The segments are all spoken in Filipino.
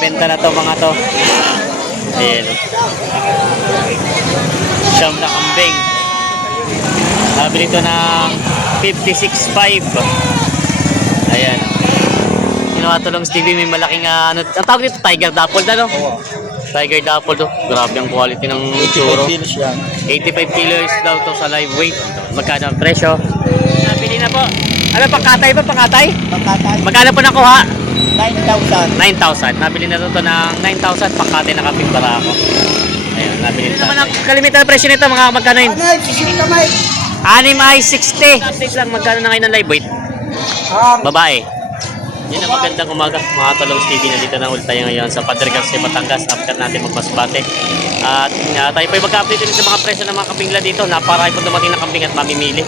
nabenta na to mga to. Ayan. Siyam na kambing. Nabili ito ng 56.5. Ayan. Ginawa to lang Stevie, may malaking ano, ang tawag dito, Tiger Dappled ano? Tiger Dappled to. Grabe ang quality ng churro. 85 kilos yan. 85 kilos daw to sa live weight. Magkano ang presyo? Nabili na po. Ano, pangkatay ba? Pangkatay? Pagkatay, Magkano po nakuha? 9,000. 9,000. Nabili na to ng 9,000. Pangkatay na kaping bara ako. Ayun, nabili na. Naman ang kalimitan ng presyo nito, mga magkano yun? Ano, sisip ka, Mike? Anim ay 60. Update lang, magkano na ngayon ng live weight? Babae. Yan ang magandang umaga. Mga Talong TV na dito na ulit tayo ngayon sa Padre Garcia, Batangas. After natin magmasbate. At tayo po ay mag-update din sa mga presyo ng mga kambingla dito. Naparami po dumating na kambing at mamimili.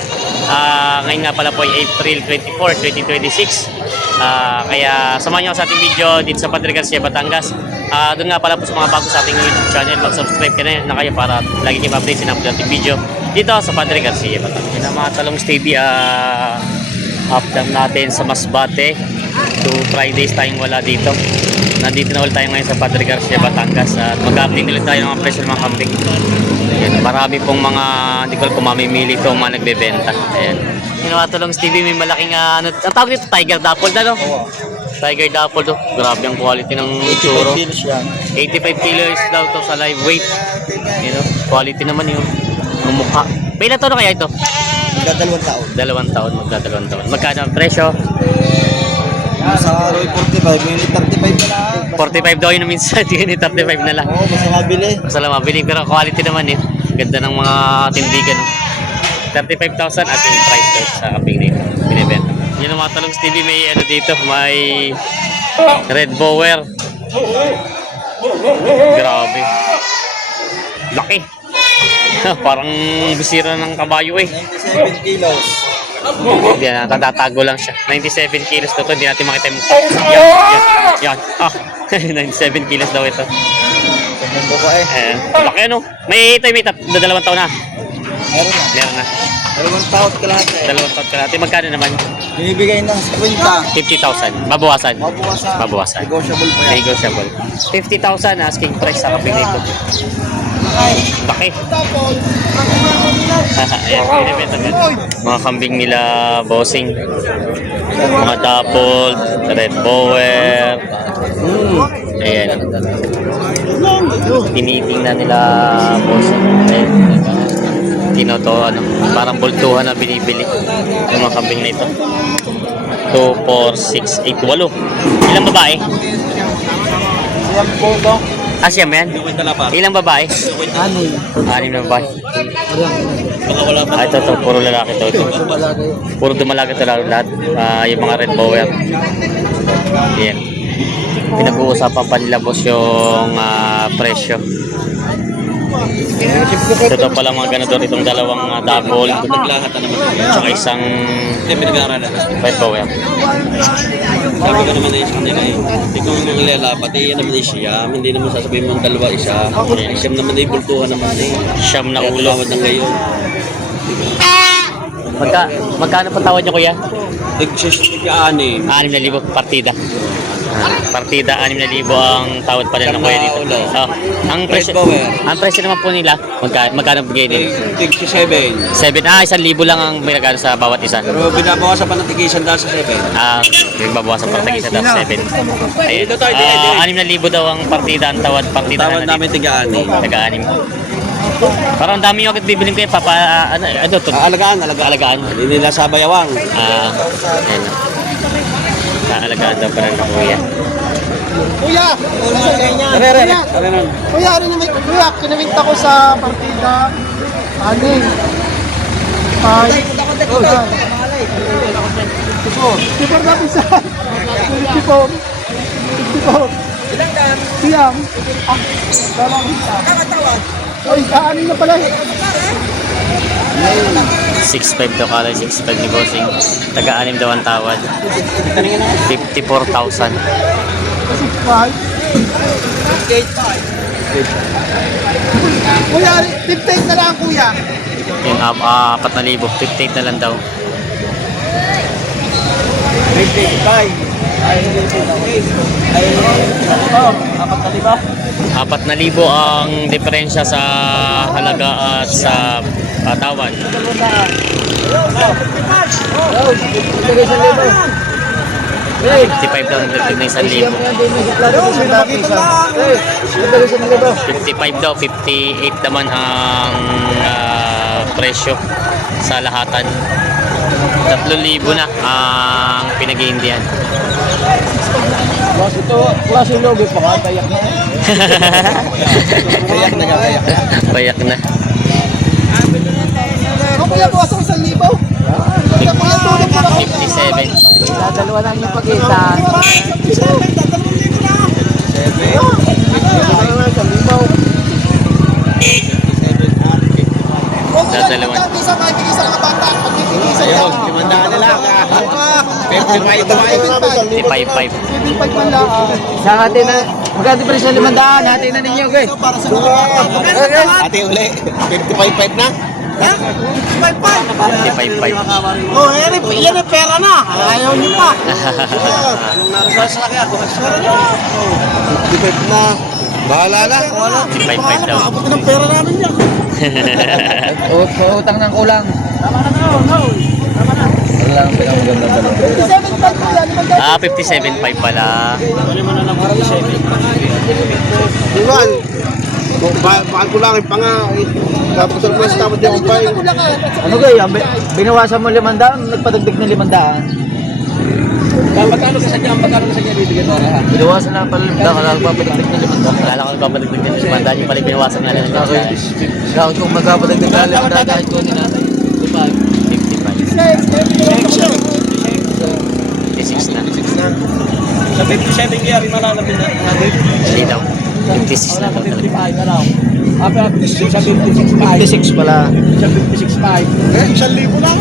Ngayon nga pala po ay April 24, 2026. Kaya samahan nyo sa ating video dito sa Padre Garcia, Batangas. Doon nga pala po sa mga bago sa ating YouTube channel, mag-subscribe ka na kayo para lagi kayo ma-update sa ating video dito sa Padre Garcia, Batangas. Yan ang mga Talong TV, update natin sa Masbate. 2 Fridays tayong wala dito. Nandito na ulit tayo ngayon sa Padre Garcia, Batangas at mag-update ulit tayo ng mga presyo ng mga kambing. Ayan, marami pong mga hindi ko kung mamimili ito mga nagbebenta. Ayan. Ginawa to lang Stevie, may malaking ano, ang tawag dito, Tiger Dappled ano? Tiger Dappled to. Grabe ang quality ng churro. 85 kilos yan. 85 kilos daw to sa live weight. You know, quality naman yung mukha. Pailan to na kaya ito? Magdadalawang taon. 2 taon, magdadalawang taon. Magkano ang presyo? Sa Roy 45, may 35 na lang. 45 daw yun minsan, yun 35 na lang. Oo, basta mabili. Basta lang mabili, pero quality naman eh. Ganda ng mga tindigan. 35,000 at yung price daw sa kambing nito. Binibenta. Yun ang mga Talong TV, may ano dito, may red bower. Grabe. Laki. Parang bisira ng kabayo eh. 97 kilos. Hindi na, tatatago lang siya. 97 kilos to, hindi natin makita yung mukha. Yan. 97 kilos daw ito. Ang babae. Laki ano. May 2 taon na. Meron na. Meron na. 2 taon ka lahat eh. 2 taon ka natin. Magkano naman? Binibigay ng 50. 50,000. Babawasan. Mabuwasan. Negotiable pa yan. Negotiable. 50,000 asking price sa kaping nito. Laki. Ayan, binibenta din. Mga kambing nila, bossing. Mga dappled, red bower. Ayan. Tinitingnan nila, bossing. Ayan. Tinoto, ano, parang bultuhan na binibili ng mga kambing na ito. 2, 4, 6, 8, 8. Ilang babae? Siyam po ito. Siyam yan? Ilang babae? 6 na babae. Ito, puro lalaki to. Puro dumalaga ito lahat. Yung mga red bower. Yan. Pinag-uusapan pa nila boss yung presyo. Ito daw pala mga ganador itong dalawang double tsaka isang red bower. Sabi ko naman na sa kanila eh. Hindi ko naman nilalapat eh. Yan naman eh siya. Hindi naman sasabihin mong dalawa isa. Siyam naman eh. Bultuhan naman eh. Siyam na ulo. Tawad na ngayon. Magkano pa tawad niyo kuya? Nagsusunod ka 6. 6,000 partida. Partida 6,000 ang tawad pa rin ng kuya dito. Ang presyo naman po nila, magkano bigay din? 67. 7, 1,000 lang ang binagano sa bawat isa. Pero binabawasan pa ng tigisan dahil sa 7. Yung babawasan pa tag isa daw 7. Ayun. 6,000 daw ang partida, ang tawad partida. Tawad namin tiga-6. Taga-6. Parang ang dami yung agad bibiling kayo, ano to? Alagaan. Hindi nila sa bayawang. Ayun. Alagaan daw para ng kuya. Kuya! Kuya, ano naman? Kuya, kinamita ko sa partida. Aning. Ay. Super na pisa. 54. Siyam. Dalang isa. Ay, aanin na pala. 6,500 daw kala, 6,500 ni bossing. Taga-6 daw ang tawad. 54,000. 6,500. Kuya, 58 na lang kuya. Yung 4,000, 58 na lang daw. 55. Ay, 4,000 ang diferensya sa halaga at sa patawan. 55 daw ang dagdag na 1,000. 55 daw, 58 naman ang presyo sa lahatan. 3,000 na ang pinag-iindihan. Klase logo pa nga, tayak na. Payak na. Ako kuya, bukas ako 1,000. Kuya, tulong mo ako. 57. Dalawa lang yung pag-isa. Dadalawan. Isa maibigay sa mga bata. Pagbibigay sa Ayun, 500 na lang. 55. 55. 55 man lang. Sa atin na, magkati pa rin sa 500, natin na ninyo, okay? Para sa mga bata. Ate uli, 55 na. 55. Oh, yan ang pera na. Ayaw niyo pa. 55 na. Bahala na. 55 daw. Abot ng pera namin yan. Utang ng kulang. Wala lang pinakamaganda dalawa. 57 po yan. 57.5 pala. Diwan. Bakal ko lang pa nga. Tapos surprise tapos di ako pa. Ano kayo, binawasan mo 500, nagpadagdag na 500. Magkano ka sa dyan? Magkano ka sa dyan bibigyan mo? Binawasan na pala 500, nagpapadagdag na 500. Akala ko nagpapadagdag din yung 500 yung pala binawasan nga lang. Kaya kung magpapadagdag na 500, kahit ko nila. 55. 56 na. Sa 57 kaya rin malalapin na. Hindi daw. 56 na daw talaga. Sa 56 pala. Sa 56.5. 1,000 lang.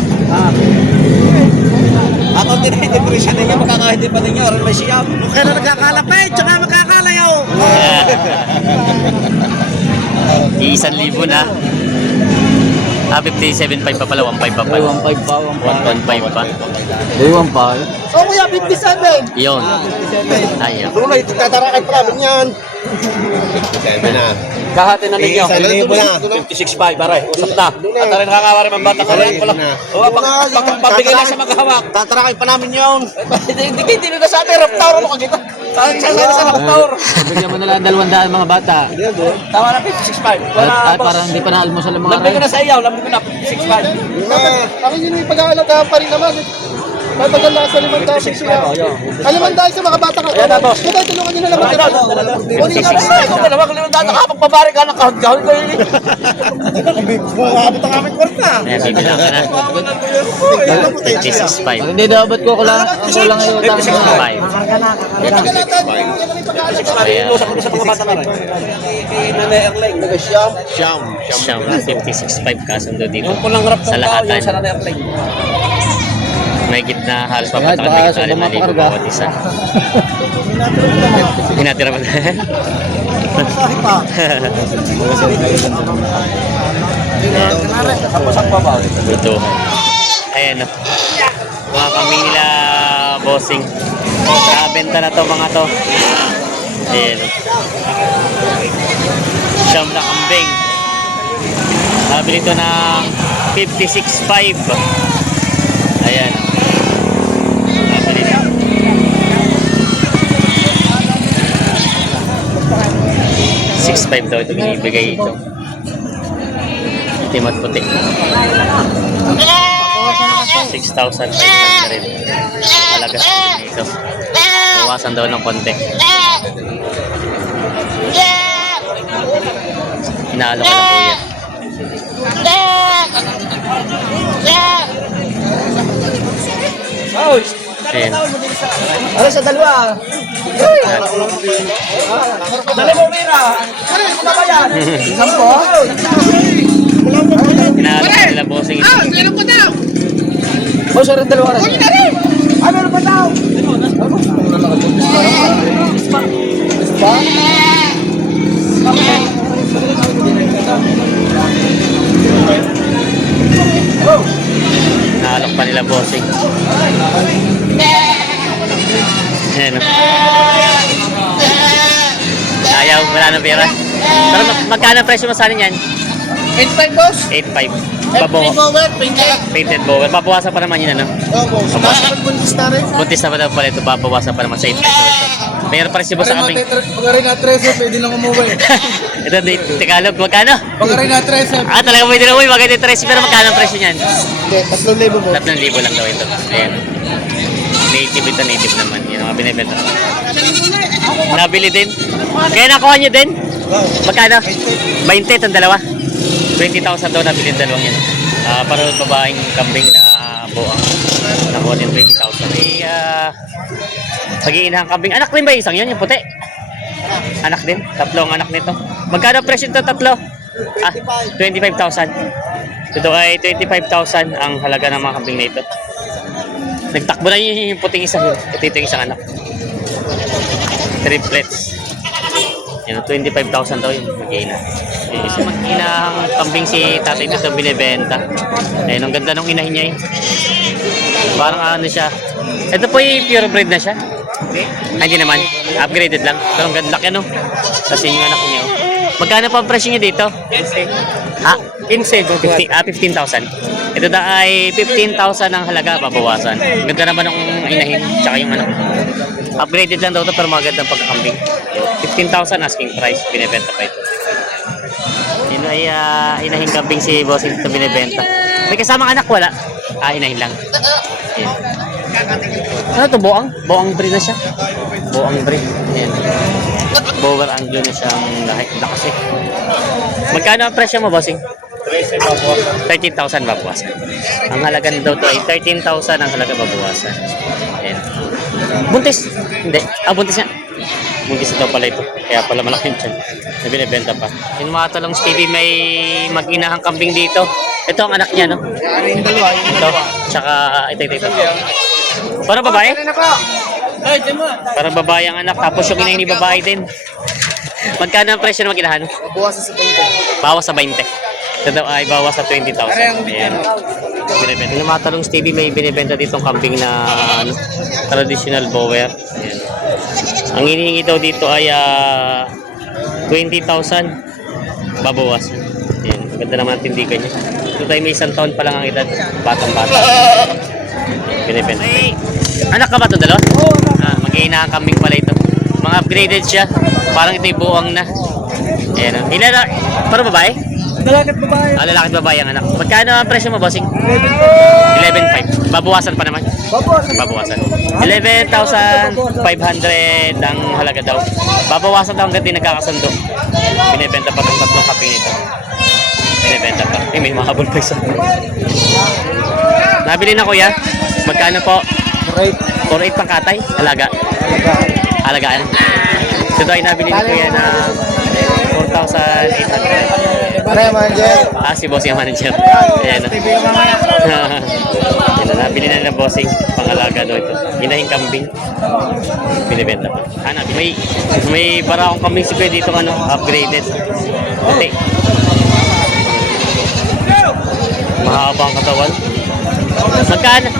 Ako din hindi presyo ninyo, makakahindi pa ninyo, rin may siyam. Kaya na nagkakalapit, tsaka makakalayo. Iisan libo na. 57.5 pa pala, 1.5 pa pala. 1.5 pa, 1.5 pa. 1.5 pa. Oh, kuya, 57. Yun. Ayaw. Tulay, tatarakay pa namin yan. 57 na. Kahati na ninyo. 56.5 pare, usap na. At rin nakakawari ng bata ka rin pala. O, pabigay lang sa maghahawak. Tatarakay pa namin yun. Hindi na sa atin, raptor mo kita. Sa raptor. Bigyan mo na lang 200 mga bata. Tama na 56.5. At parang hindi pa na-almusal ang mga Lambing ko na sa iyo, lambing ko na 56.5. Ako yun yung pag-aalagaan pa rin naman. Matagal na sa 5,000 siya. Ang 5,000 sa mga bata ka. Ayan na, boss. Kaya tulungan nyo na lang. Kunin nga 56 ba? na. Dalawa ko limang data ka, pagpabari ka ng kahon-kahon ko yun. Abot ang aming kwarta. Ayan, bibilang ka na. 56.5. Pag hindi dapat ko kulang yung utang mo. 5. Matagal natin. Yan ang may pag-aalagaan. Ayan. Sa mga bata na rin. Kay Nanay Erling, Siyam. Siyam na 56.5 kasundo dito. Yung pulang rap Sa ng tao, yung sa lahatan. Nanay Erling. May gitna halos Ayan, papatakan baka may sa 5,000 mapakarga. bawat isa. Hinatira mo na. Sapos-sakpa ba? Ito. Ayan o. Mga kambing nila, bossing. Nakabenta na to mga to. Ayan o. Siyam na kambing. Sabi nito ng 56.5. Ayan. Sabi nito. 6.5 daw ito binibigay ito. Itim at puti. 6,500. Talaga ito. Bawasan daw ng konti. Inaalo ko na po yan. Ayan. Ano sa dalawa? Dali mo, Mira! Sampo? Inaalo ko nila bossing ito. O, sorry, dalawa rin. Ay, meron pa daw! Naalok pa nila bossing. Ayan o. Ayaw, wala na pera. Pero magkano ang presyo mo sa akin yan? 8.5 boss. 8.5. F3 power, Painted bower. Babawasan pa naman yun, ano? Oh boss. Nasa buntis na rin. Buntis na pala ito, babawasan pa naman sa 8.5 ito. Mayroon pa rin si boss sa kambing. Pag-aray na 13, pwede nang umuwi. Ito, Tagalog, magkano? Pag-aray na 13. Talaga pwede na uwi, maganda yung 13, pero magkano ang presyo niyan? Hindi, 3,000 mo. 3,000 lang daw ito. Ayan. Native ito, native naman. Yan ang mga binibenta. Nabili din. Kaya nakuha nyo din? Magkano? 20 itong dalawa. 20,000 daw nabili yung dalawang yan. Para babaeng kambing na buang. Nakuha din 20,000. Pag-iinahang kambing. Anak din ba isang yun? Yung puti? Anak din? Tatlong anak nito. Magkano presyo ito tatlo? 25,000. Ito ay 25,000 ang halaga ng mga kambing na ito. Nagtakbo na yung puting isa. Ito yung isang anak. Triplets. Yan, 25,000 daw yung mag-ina. Isa mag-inahang kambing si tatay nito binibenta. Ayun, ang ganda ng inahin niya eh. Parang ano siya. Ito po yung pure breed na siya. Hindi naman. Upgraded lang. Pero ang ganda laki ano. Kasi yung anak niya. Magkano pa ang presyo niya dito? 15,000. 15,000. Ito na ay 15,000 ang halaga, babawasan. Ganda naman ng inahin, tsaka yung anak. Upgraded lang daw ito, pero magandang pagkakambing. 15,000 asking price, binibenta pa ito. Yun ay inahin kambing si bossing ito binibenta. May kasamang anak, wala? Inahin lang. Ayan. Ano ito, boang? Boang breed na siya. Boang breed. Ayan. Bower Anglo na siyang lakas eh. Magkano ang presyo mo, bossing? 13,000 babawasan. Ang halaga daw to ay 13,000 ang halaga babawasan. Ayan. Buntis? Hindi. Buntis nga. Buntis daw pala ito. Kaya pala malaki yung tiyan. Na binibenta pa. Yung mga talong Stevie may mag-inahang kambing dito. Ito ang anak niya, no? Ito. Tsaka ito. Para babae? Para babae ang anak. Tapos yung inahin ni babae din. Magkano ang presyo na mag-inahan? Bawas sa 20. Bawas sa 20. Ito daw ay bawas sa 20,000. Ayan. Binibenta. Yung mga talong Stevie may binibenta ditong kambing na traditional bower. Ayan. Ang hinihingi daw dito ay 20,000 babawas. Ayan. Maganda naman ang tindigan niya. Ito tayo may 1 taon pa lang ang edad. Batang-bata. Binibenta. Anak ka ba ito dalawa? Mag-iina ang kambing pala ito. Mga upgraded siya. Parang ito'y buwang na. Ayan. Ilan para babae? Lalaki at babae. Lalaki at babae ang anak. Magkano ang presyo mo, bossing? 11,500. Babawasan pa naman. Babawasan. 11,500 ang halaga daw. Babawasan daw hanggang di nagkakasundo. Binibenta pa ng tatlong kaping nito. Binibenta pa. May mahabol pa isa. Nabili na kuya. Magkano po? 4,800 pang katay. Halaga. Halagaan. Ito ay nabili ni kuya na 4,800. Si boss yung manager. Ayan. Ayan, nabili na ng bossing pangalaga doon ito. Hinahing kambing. Binibenta pa. May para akong kambing si kuya dito upgraded. Puti. Mahaba ang katawan. Magkano?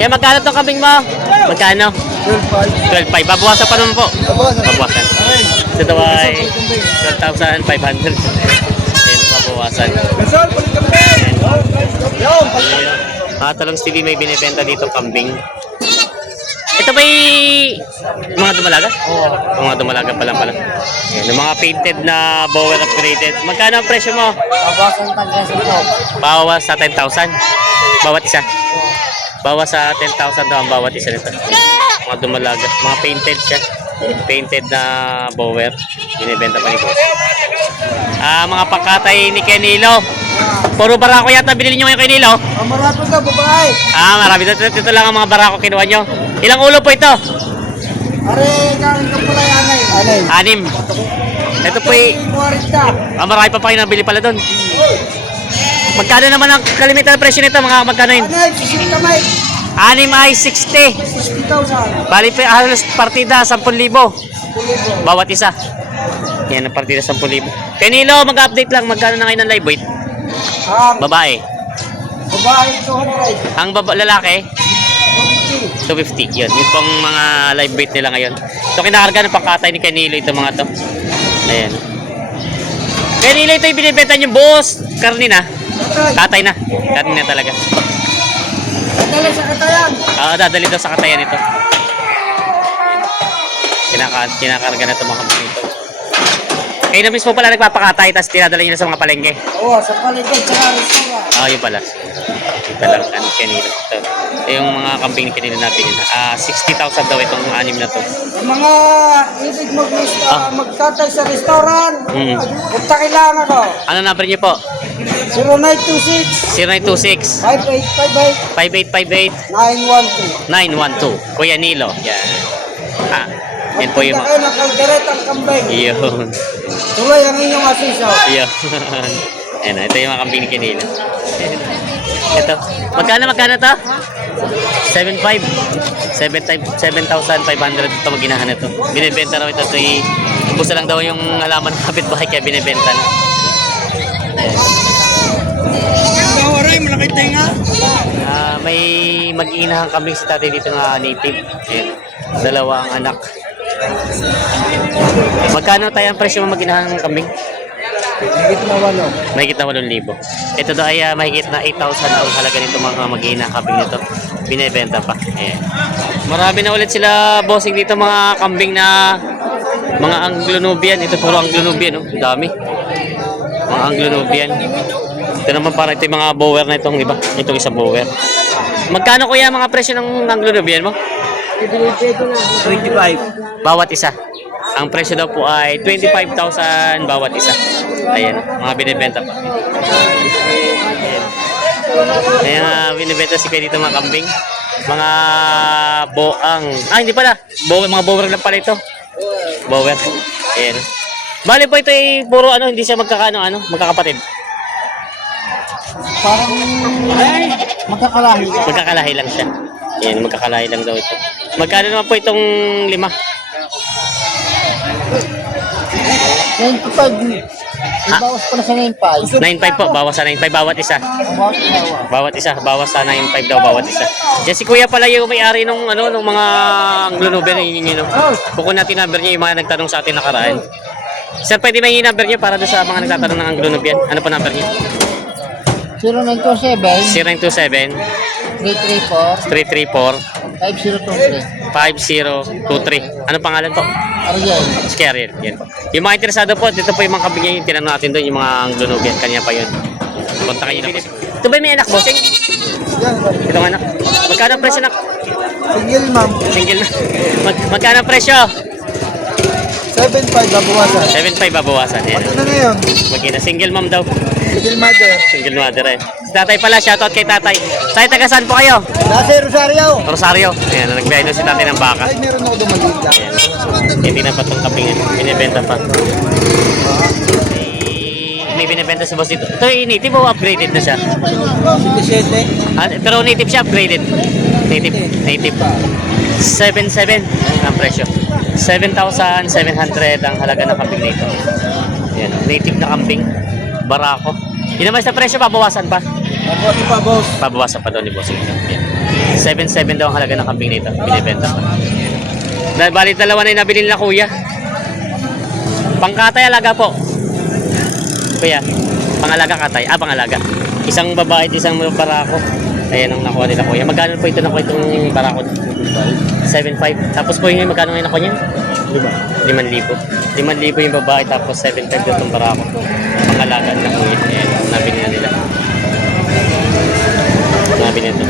Kaya magkano itong kambing mo? Magkano? 12,500. Babawasan pa naman po. Babawasan. Ito ay 12,500. Ayan, babawasan. Mga talong Stevie may binibenta dito kambing. Ito ba'y mga dumalaga? Oo. Mga dumalaga pa lang pala. Ayan, yung mga painted na bower upgraded. Magkano ang presyo mo? Bawas sa 10,000. Bawat isa. Bawas sa 10,000 daw ang bawat isa nito. Mga dumalaga. Mga painted siya. Painted na bower. Binibenta pa ni boss. Mga pangkatay ni Kenilo. Puro barako yata binili nyo ngayon kay Nilo. Marami ka, babae. Marami. Ito lang ang mga barako kinuha nyo. Ilang ulo po ito? Are, karin ka pala yan. 6. Ito po marami pa kayo nabili pala doon. Magkano naman ang kalimitan ng presyo nito? Magkano yun? 6 ay 60. 60,000. Bali pa halos partida 10,000. Bawat isa. Yan ang partida 10,000. Kanilo, mag-update lang. Magkano na kayo ng live weight? Babae. Babae, 200. Ang lalaki? 250. Yun. Yun pong mga live weight nila ngayon. Ito kinakarga ng pangkatay ni Kanilo ito mga to. Ayan. Kaya nila ito yung binibenta niyo, boss. Karni na. Katay na. Karni na talaga. Dala sa katayan. Dadali daw sa katayan ito. Kinakarga na ito mga kapatid ito. Kayo na mismo pala nagpapakatay, tapos tinadala nyo na sa mga palengke. Oo, sa paligid, sa restaurant. Yun pala. Ito lang, kanina. Ito yung mga kambing ni kanina natin. 60,000 daw itong anim na to. Yung mga ibig magkatay sa restaurant, kung kailangan ko, Ano number niyo po? 0926 0926 5858 5858 912. 912. Kuya Nilo. Yan. Yan po yung Punta kayo ng kalderetang kambing. Yun. Tuloy ang inyong asisaw. Yun. Ayan, ito yung mga kambing ni kanina. Ito. Magkano to? 7,500. 7,500 ito maginahan na ito. Binibenta raw ito. Gusto lang daw yung halaman ng kapitbahay kaya binibenta na. May mag-iinahang kambing si tatay dito nga native. Ayan. Dalawa ang anak. Magkano tayo ang presyo mo mag-inahang kambing? Higit na walo. Mahigit na 8,000. Ito daw ay mahigit na 8,000 ang halaga nito mga mag-iinahang kambing nito. Binebenta pa. Ayan. Marami na ulit sila bossing dito mga kambing na mga Anglo-Nubian. Ito puro Anglo-Nubian. Oh. Dami. Mga Anglo-Nubian. Ito naman parang ito yung mga bower na itong iba. Itong isang bower. Magkano kuya mga presyo ng Anglo-Nubian mo? 25. Bawat isa. Ang presyo daw po ay 25,000 bawat isa. Ayan, mga binibenta pa. Ayan. Ayan, binibenta si kayo dito mga kambing. Mga boang. Hindi pala. Mga bower lang pala ito. Bower. Ayan. Bali po ito ay puro hindi siya magkakapatid. Parang magkakalahi. Magkakalahi lang siya. Ayan, magkakalahi lang daw ito. Magkano naman po itong 5? 95. Ibawas pa na sa 95. 9.5 po, bawas sa 9.5 bawat isa. Bawat isa, bawas sa 9.5 daw bawat isa. Yan si Kuya pala yung may-ari nung nung mga Anglo-Nubian na Kukunin natin number niya yung mga nagtanong sa atin nakaraan. Sir, pwede may number niya para doon sa mga nagtatanong ng Anglo-Nubian. Ano po number niya? 0927 0927 334 334 5023. 5023. Ano pangalan po? Ariel. Si Ariel. Yan po. Yung mga interesado po, dito po yung mga kabigay yung tinanong natin doon, yung mga Anglo-Nubian. Kanya pa yun. Kontakin nyo na po. Ito ba may anak, bossing? Itong anak. Magkano ang presyo na? Single ma'am. Single na. Magkano ang presyo? 7.5 babawasan. 7.5 babawasan. Yan. Ano na ngayon? Magkina. Single mom daw. Single mother. Single mother eh. Si tatay pala, shoutout kay tatay. Tay, taga saan po kayo? Nasa Rosario. Rosario. Ayan, nagbiyay doon si tatay ng baka. Ay, meron ako dumaliit lang. Ayan. Hindi na pa itong kaping yan. Binibenta pa. May binibenta si boss dito. Ito ay native o upgraded na siya? 57. Pero native siya, upgraded. Native. 7,700 ang presyo. 7,700 ang halaga ng kambing nito. Ayan. Native na kambing. Barako. Yun naman sa presyo, babawasan pa. Ako pa, boss. Babawasan pa daw ni boss. Ayan. 7,700 daw ang halaga ng kambing nito. Binibenta pa. Bali, dalawa na yung nabili nila kuya. Pangkatay alaga po. Kuya, pangalaga katay. Pangalaga. Isang babae at isang barako. Ayan ang nakuha nila kuya. Magkano po ito nakuha itong barako? 7,500. Tapos po yung magkano ngayon nakuha niya? 5,000. 5,000 yung babae tapos 7,500 itong barako. Pangalaga na kuya. Ayan, nabili na nila. Nabili na ito.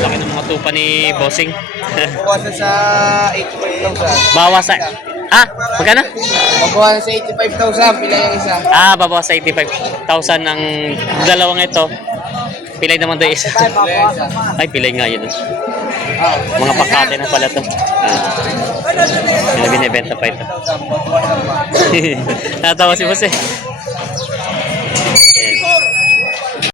Laki ng mga tupa ni Bossing. Bawasan sa 85,000. Bawas sa... magkano? Bawasan sa 85,000. Pila yung isa. Babawas sa 85,000 ng dalawang ito. Pilay naman daw isa. Ay, pilay nga yun. Mga pakate na pala ito. Binibenta pa ito. Natawa si Boss eh.